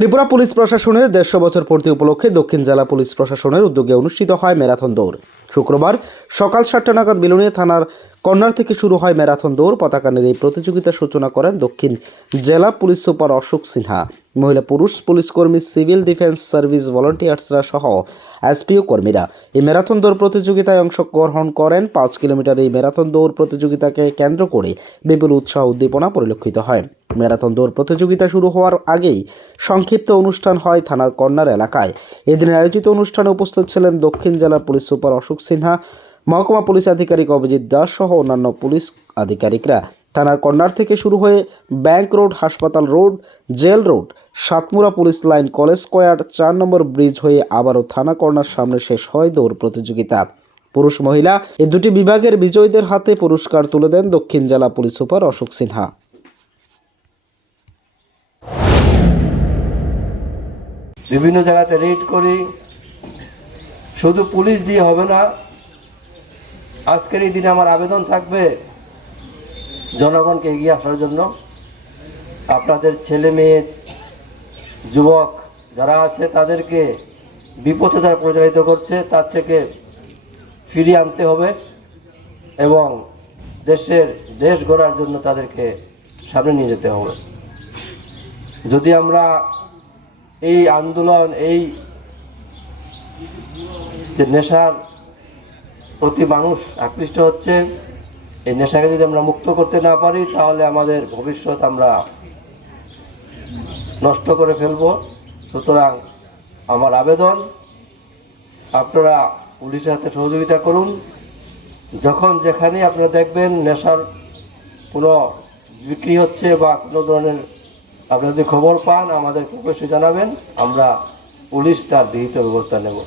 Tripura police প্রশাসনের দেড়শো বছর পূর্তি উপলক্ষে দক্ষিণ জেলা পুলিশ প্রশাসনের উদ্যোগে অনুষ্ঠিত হয় ম্যারাথন দৌড়। শুক্রবার সকাল সাতটা নাগাদ বিলুনিয়া থানার কর্নার থেকে শুরু হয় ম্যারাথন দৌড়, পতাকানের এই প্রতিযোগিতার সূচনা করেন দক্ষিণ জেলা পুলিশ সুপার অশোক সিনহা। মহিলা পুরুষ পুলিশ কর্মী, সিভিল ডিফেন্স সার্ভিস ভলান্টিয়ার্সরা সহ এসপিও কর্মীরা। এই ম্যারাথন দৌড় প্রতিযোগিতায় অংশগ্রহণ করেন। পাঁচ কিলোমিটার এই ম্যারাথন দৌড় প্রতিযোগিতাকে কেন্দ্র করে বিপুল উৎসাহ উদ্দীপনা পরিলক্ষিত হয়। ম্যারাথন দৌড় প্রতিযোগিতা শুরু হওয়ার আগেই সংক্ষিপ্ত অনুষ্ঠান হয় থানার কর্নার এলাকায়। এদিন আয়োজিত অনুষ্ঠানে উপস্থিত ছিলেন দক্ষিণ জেলার পুলিশ সুপার অশোক সিনহা মহকুমা পুলিশ আধিকারিক অভিজিৎ দাস সহ অন্যান্য পুলিশ আধিকারিকরা। থানার কর্নার থেকে শুরু হয়ে ব্যাংক রোড, হাসপাতাল road, jail road Satmura police line, college square, চার নম্বর ব্রিজ হয়ে আবারও থানা কর্নার সামনে শেষ হয় দৌড় প্রতিযোগিতা। পুরুষ মহিলা এই দুটি বিভাগের বিজয়ীদের হাতে পুরস্কার তুলে দেন দক্ষিণ জেলা পুলিশ সুপার অশোক সিনহা। বিভিন্ন জায়গাতে রেড করি। শুধু পুলিশ দিয়ে হবে না আজকের এই দিনে আমার আবেদন থাকবে জনগণকে এগিয়ে আসার জন্য। আপনাদের ছেলে মেয়ে, যুবক যারা আছে তাদেরকে বিপথে যারা প্রচারিত করছে, তার থেকে ফিরিয়ে আনতে হবে এবং দেশের, দেশ গড়ার জন্য তাদেরকে সামনে নিয়ে যেতে হবে। যদি আমরা এই আন্দোলন, এই যে নেশার প্রতি মানুষ আকৃষ্ট হচ্ছে। এই নেশাকে যদি আমরা মুক্ত করতে না পারি, তাহলে আমাদের ভবিষ্যৎ আমরা নষ্ট করে ফেলব। সুতরাং আমার আবেদন, আপনারা পুলিশের হাতে সহযোগিতা করুন। যখন যেখানে আপনারা দেখবেন নেশার কোনো বিক্রি হচ্ছে বা কোনো ধরনের আপনারা যদি খবর পান আমাদেরকে অবশ্যই জানাবেন, আমরা পুলিশ তার বিহিত ব্যবস্থা নেব।